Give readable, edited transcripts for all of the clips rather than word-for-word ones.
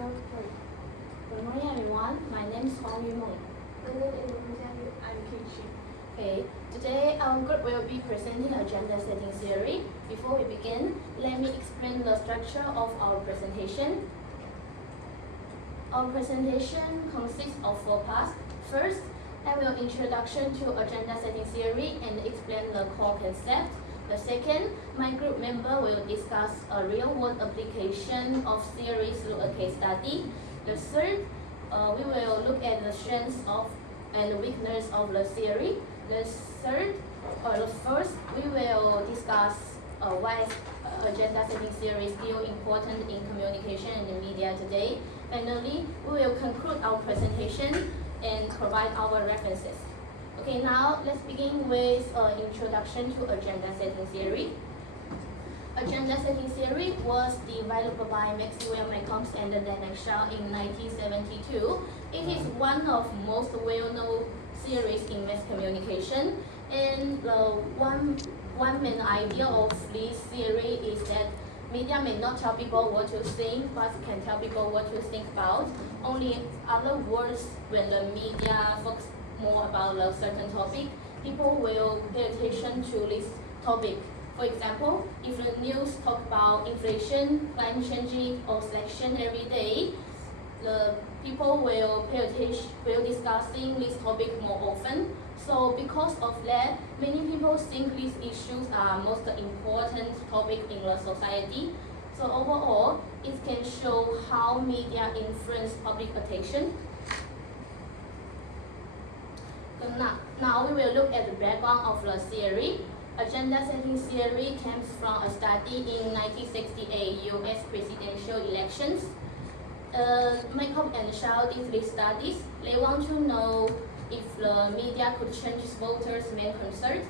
Good morning, everyone. My name is Huang Yumeng. I'm Kichi. Okay, today our group will be presenting agenda setting theory. Before we begin, let me explain the structure of our presentation. Our presentation consists of 4 parts. First, I will introduction to agenda setting theory and explain the core concept. The second, my group member will discuss a real-world application of theory through a case study. The third, we will look at the strengths of and weakness of the theory. The first, we will discuss why agenda setting theory is still important in communication and in media today. Finally, we will conclude our presentation and provide our references. Okay, now let's begin with introduction to agenda setting theory. Agenda setting theory was developed by Maxwell Malcolm and Daniel Shaw in 1972. It is one of most well-known theories in mass communication, and one main idea of this theory is that media may not tell people what to think, but can tell people what to think about. Only in other words, when the media focuses more about a certain topic, people will pay attention to this topic. For example, if the news talk about inflation, climate change, or selection every day, the people will pay attention, will discussing this topic more often. So because of that, many people think these issues are most important topic in the society. So overall, it can show how media influence public attention. Now we will look at the background of the theory. Agenda setting theory comes from a study in 1968 U.S. presidential elections. Malcolm and Shaw did these studies. They want to know if the media could change voters' main concern.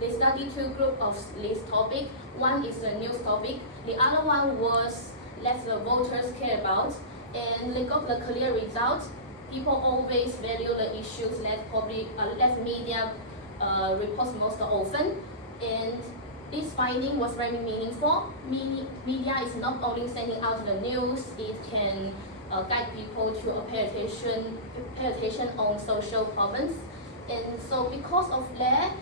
They studied 2 groups of this topic. One is the news topic. The other one was let the voters care about. And they got the clear results. People always value the issues that media reports most often. And this finding was very meaningful. Media is not only sending out the news, it can guide people to pay attention on social problems. And so because of that,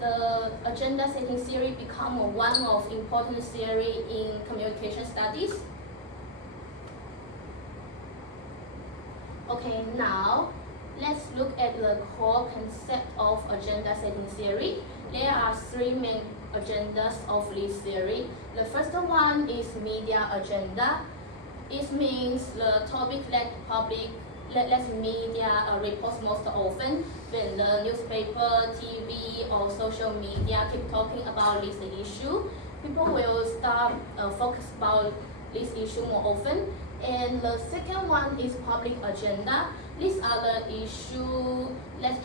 the agenda setting theory become one of important theory in communication studies. Okay, now let's look at the core concept of agenda setting theory. There are 3 main agendas of this theory. The first one is media agenda. It means the topic that media reports most often. When the newspaper, TV, or social media keep talking about this issue, people will start focus about this issue more often. And the second one is public agenda. These are the issues that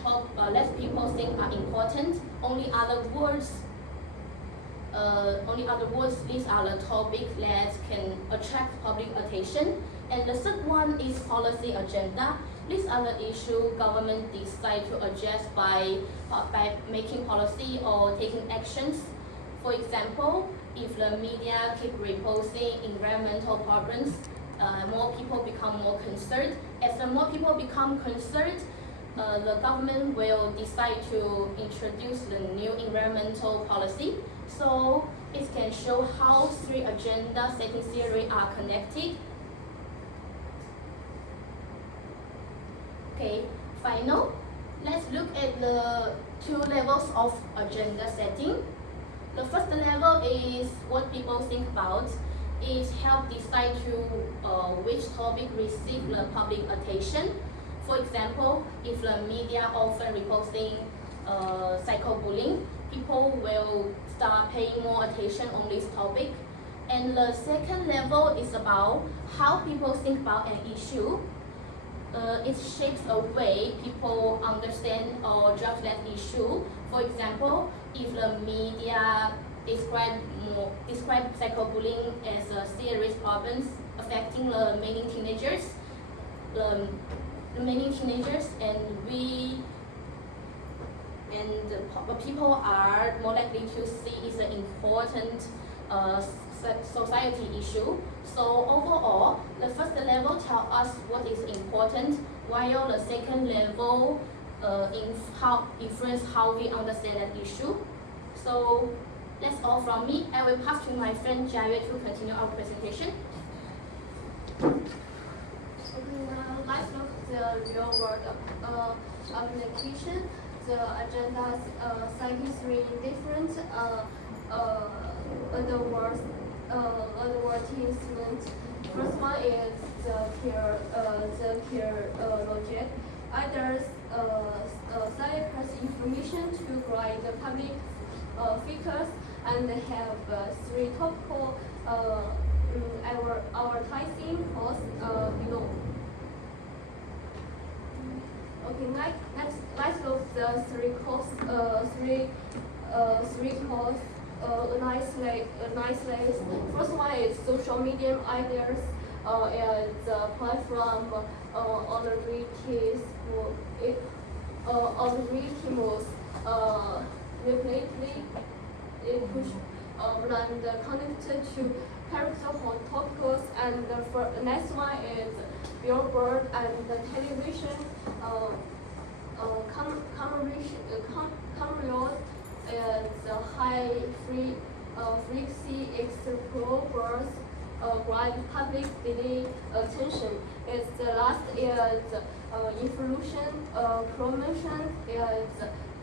people think are important. Only other words, these are the topics that can attract public attention. And the third one is policy agenda. These are the issues government decide to address by making policy or taking actions. For example, if the media keep reposting environmental problems, more people become more concerned. As the more people become concerned, the government will decide to introduce the new environmental policy. So it can show how 3 agenda setting theory are connected. Okay, final. Let's look at the 2 levels of agenda setting. The first level is what people think about. It helps decide to which topic receive the public attention. For example, if the media often reposting cyberbullying, people will start paying more attention on this topic. And the second level is about how people think about an issue. It shapes the way people understand or judge that issue. For example, if the media describe cyberbullying as a serious problem affecting many teenagers, and people are more likely to see is an important society issue. So overall, the first level tells us what is important, while the second level influence how we understand that issue. So that's all from me. I will pass to my friend Jia to continue our presentation. Let's look at the real world application. The agenda citing three different advertisements. First one is the care logic. Others select information to provide the public figures and have three topical advertising posts below. Okay, next let's look the three costs. Nicely. First one is social media ideas and the platform algorithms repeatedly push brand connected to character topics, and the next one is billboard and the television cameras and the high frequency exposures grab public daily attention. It's the last is influence promotion is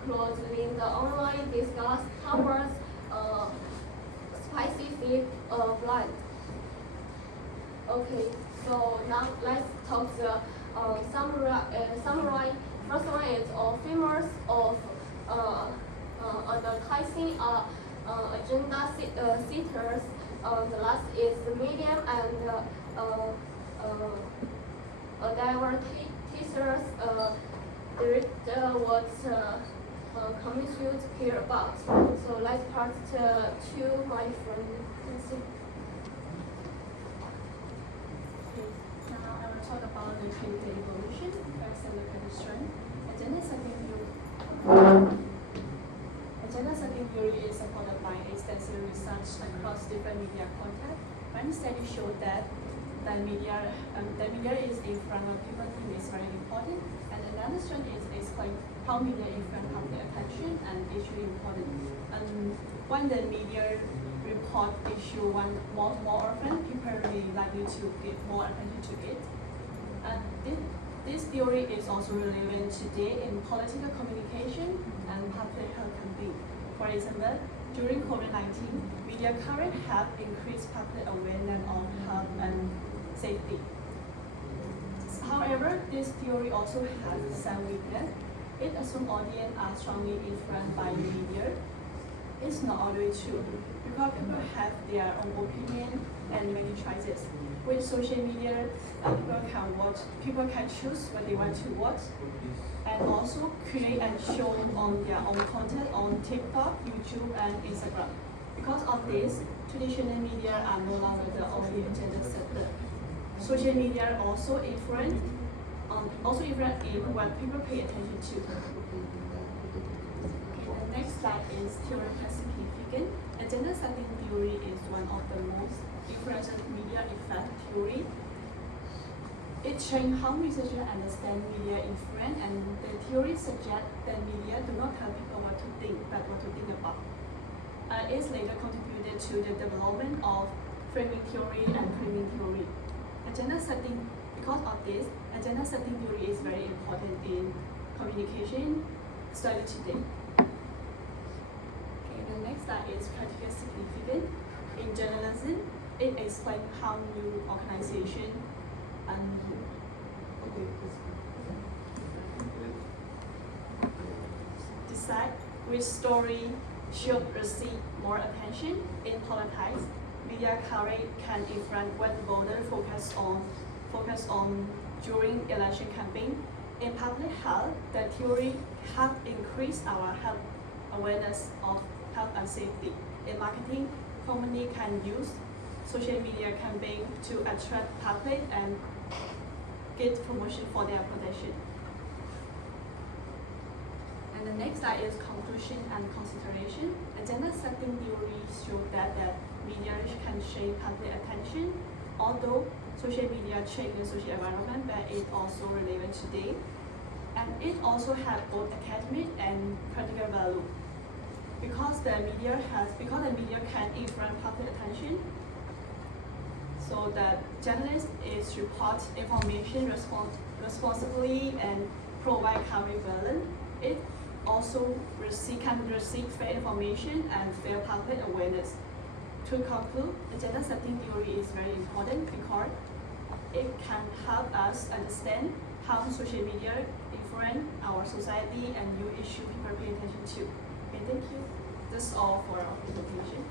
closely the online discuss covers specific brand. Okay, so now let's talk the summary. First one is all famous of advertising agenda setters. The last is the medium and advertisers direct what consumers care about. So let's pass to my friend. Now I will talk about the clinical evolution, first and the pedestrian. Agenda setting theory is supported by extensive research across different media content. One study showed that media is in front of people is very important, and another strand is explain how media influence public attention and issue important. When the media report issue more often, people really likely to give more attention to it. This theory is also relevant today in political communication and public health campaign. For example, during COVID-19, media coverage have increased public awareness of health and safety. However, this theory also has some weakness. It assumes audience are strongly influenced by the media. It's not always true, because people have their own opinion and many choices. With social media, people can choose what they want to watch, and also create and show on their own content on TikTok, YouTube, and Instagram. Because of this, traditional media are no longer the only agenda setter. Social media also influence in what people pay attention to. The next slide is theoretical significance. Agenda setting theory is one of the most influential media effect theory. It changed how researchers understand media influence, and the theory suggests that media do not tell people what to think, but what to think about. It later contributed to the development of framing theory and framing theory. Agenda setting, because of this, agenda setting theory is very important in communication study today. Okay, the next slide is practical significance. In journalism, it explains how new organization decide which story should receive more attention. In politics, media coverage can influence what voters focus on during election campaign. In public health, the theory have increased our health awareness of health and safety. In marketing, company can use social media campaign to attract public and get promotion for their production. And the next slide is conclusion and consideration. Agenda setting theory shows that media can shape public attention, although social media change the social environment, but it also relevant today. And it also has both academic and practical value. Because the media can influence public attention, so the journalist is report information responsibly and provide counterbalance. It also can receive fair information and fair public awareness. To conclude, agenda setting theory is very important because it can help us understand how social media influence our society and new issue people pay attention to. Okay, thank you. That's all for our presentation.